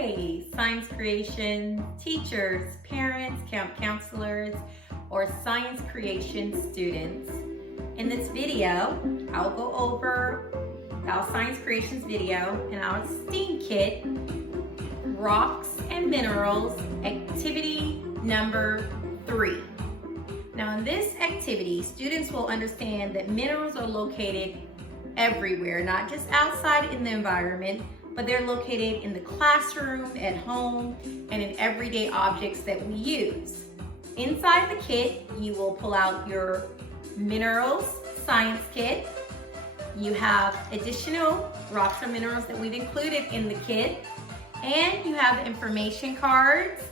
Hey, science creation teachers, parents, camp counselors, or science creation students. In this video, I'll go over our science creations video and our STEAM kit, rocks and minerals, activity number 3. Now in this activity, students will understand that minerals are located everywhere, not just outside in the environment, but they're located in the classroom, at home, and in everyday objects that we use. Inside the kit, you will pull out your minerals science kit. You have additional rocks or minerals that we've included in the kit, and you have information cards,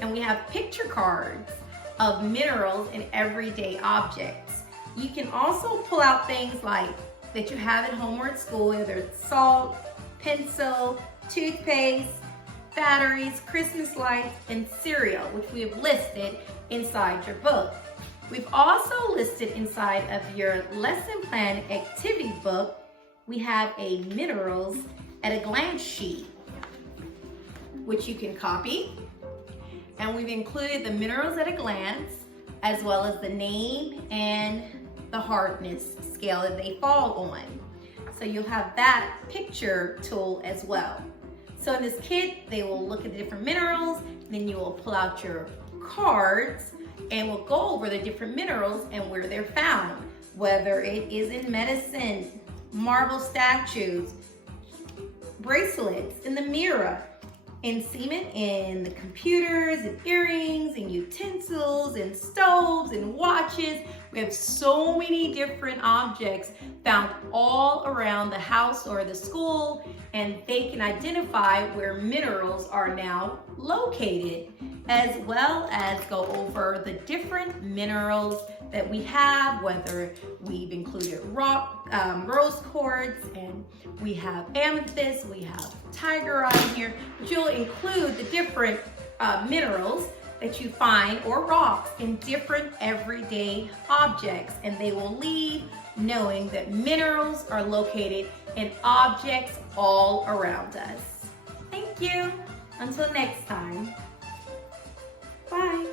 and we have picture cards of minerals and everyday objects. You can also pull out things like that you have at home or at school, whether it's salt, pencil, toothpaste, batteries, Christmas lights, and cereal, which we have listed inside your book. We've also listed inside of your lesson plan activity book, we have a minerals at a glance sheet, which you can copy. And we've included the minerals at a glance, as well as the name and the hardness scale that they fall on. So you'll have that picture tool as well. So in this kit, they will look at the different minerals, then you will pull out your cards and we'll go over the different minerals and where they're found, whether it is in medicine, marble statues, bracelets, in the mirror, in cement, in the computers, and earrings, and utensils, and stoves, and watches. We have so many different objects found all around the house or the school, and they can identify where minerals are now located, as well as go over the different minerals that we have, whether we've included rose quartz, and we have amethyst, we have tigerite here, but you'll include the different minerals that you find or rocks in different everyday objects, and they will leave knowing that minerals are located in objects all around us. Thank you. Until next time. Bye.